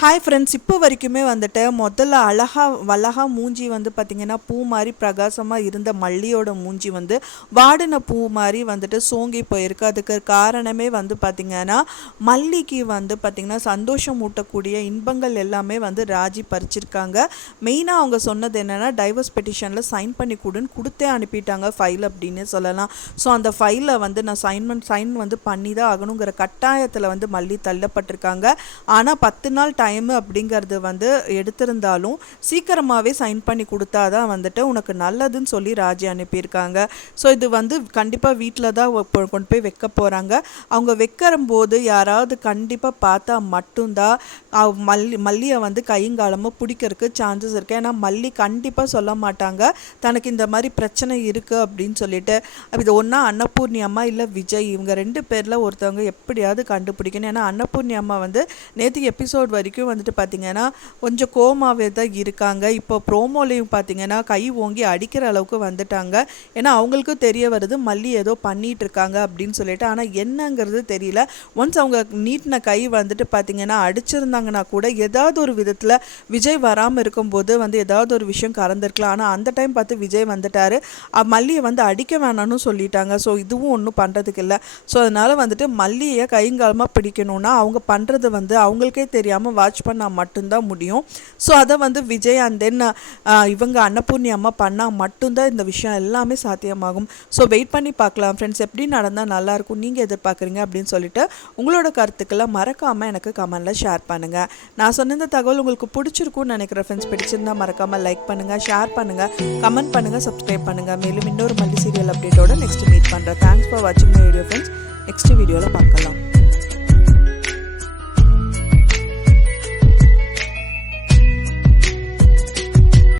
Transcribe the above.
Hi friends, இப்போ வரைக்குமே வந்துட்டு முதல்ல வளகா மூஞ்சி வந்து பார்த்திங்கன்னா பூ மாதிரி பிரகாசமாக இருந்த மல்லியோட மூஞ்சி வந்து வாடின பூ மாதிரி வந்துட்டு சோங்கி போயிருக்கு. அதுக்கு காரணமே வந்து பார்த்திங்கன்னா மல்லிக்கு வந்து பார்த்திங்கன்னா சந்தோஷம் ஊட்டக்கூடிய இன்பங்கள் எல்லாமே வந்து ராஜி பறிச்சிருக்காங்க. மெயினாக அவங்க சொன்னது என்னென்னா டைவர்ஸ் பெட்டிஷனில் சைன் பண்ணி கொடுத்தே அனுப்பிட்டாங்க ஃபைல் அப்படின்னு சொல்லலாம். ஸோ அந்த ஃபைலை வந்து நான் சைன் வந்து பண்ணி தான் ஆகணுங்கிற கட்டாயத்தில் வந்து மல்லி தள்ளப்பட்டிருக்காங்க. ஆனால் 10 நாள் டைமு அப்படிங்கிறது வந்து எடுத்திருந்தாலும் சீக்கிரமாகவே சைன் பண்ணி கொடுத்தா தான் வந்துட்டு உனக்கு நல்லதுன்னு சொல்லி ராஜி அனுப்பியிருக்காங்க. ஸோ இது வந்து கண்டிப்பாக வீட்டில் தான் கொண்டு போய் வைக்க போகிறாங்க. அவங்க வைக்கிற போது யாராவது கண்டிப்பாக பார்த்தா மட்டும்தான் மல்லியை வந்து கையங்காலமாக பிடிக்கிறதுக்கு சான்சஸ் இருக்குது. ஏன்னா மல்லி கண்டிப்பாக சொல்ல மாட்டாங்க தனக்கு இந்த மாதிரி பிரச்சனை இருக்குது அப்படின்னு சொல்லிட்டு. இது ஒன்றா அன்னபூர்ணி அம்மா இல்லை விஜய், இவங்க 2 பேரில் ஒருத்தவங்க எப்படியாவது கண்டுபிடிக்கணும். ஏன்னா அன்னபூர்ணி அம்மா வந்து நேற்று எபிசோட் வரைக்கும் வந்துட்டு பார்த்திங்கன்னா கொஞ்சம் கோமாவே தான் இருக்காங்க. இப்போ ப்ரோமோலையும் பார்த்திங்கன்னா கை ஓங்கி அடிக்கிற அளவுக்கு வந்துட்டாங்க. ஏன்னா அவங்களுக்கும் தெரிய வருது மல்லி ஏதோ பண்ணிட்டு இருக்காங்க அப்படின்னு சொல்லிட்டு. ஆனால் என்னங்கிறது தெரியல. ஒன்ஸ் அவங்க நீட்டின கை வந்துட்டு பார்த்திங்கன்னா அடிச்சிருந்தாங்கன்னா கூட ஏதாவது ஒரு விதத்தில் விஜய் வராமல் இருக்கும்போது வந்து ஏதாவது ஒரு விஷயம் கறந்துருக்கலாம். ஆனால் அந்த டைம் பார்த்து விஜய் வந்துட்டார், மல்லியை வந்து அடிக்க வேணான்னு சொல்லிட்டாங்க. ஸோ இதுவும் ஒன்றும் பண்ணுறதுக்கு இல்லை. ஸோ அதனால் வந்துட்டு மல்லியை கைங்காலமாக பிடிக்கணும்னா அவங்க பண்ணுறது வந்து அவங்களுக்கே தெரியாமல் வாட்ச் பண்ணால் மட்டும்தான் முடியும். ஸோ அதை வந்து விஜய் அண்ட் தென் இவங்க அன்னபூர்ணி அம்மா பண்ணால் மட்டும்தான் இந்த விஷயம் எல்லாமே சாத்தியமாகும். ஸோ வெயிட் பண்ணி பார்க்கலாம் ஃப்ரெண்ட்ஸ், எப்படி நடந்தால் நல்லாயிருக்கும் நீங்கள் எதிர்பார்க்குறீங்க அப்படின்னு சொல்லிட்டு உங்களோட கருத்துக்களை மறக்காமல் எனக்கு கமெண்டில் ஷேர் பண்ணுங்கள். நான் சொன்ன இந்த தகவல் உங்களுக்கு பிடிச்சிருக்கும்னு நினைக்கிறேன் ஃப்ரெண்ட்ஸ். பிடிச்சிருந்தா மறக்காமல் லைக் பண்ணுங்கள், ஷேர் பண்ணுங்கள், கமெண்ட் பண்ணுங்கள், சப்ஸ்கிரைப் பண்ணுங்கள். மேலும் இன்னொரு மல்லி சீரியல் அப்டேட்டோட நெக்ஸ்ட் மீட் பண்ணுறேன். தேங்க்ஸ் ஃபார் வாட்சிங் மை வீடியோ ஃப்ரெண்ட்ஸ். நெக்ஸ்ட் வீடியோவில் பார்க்கலாம்.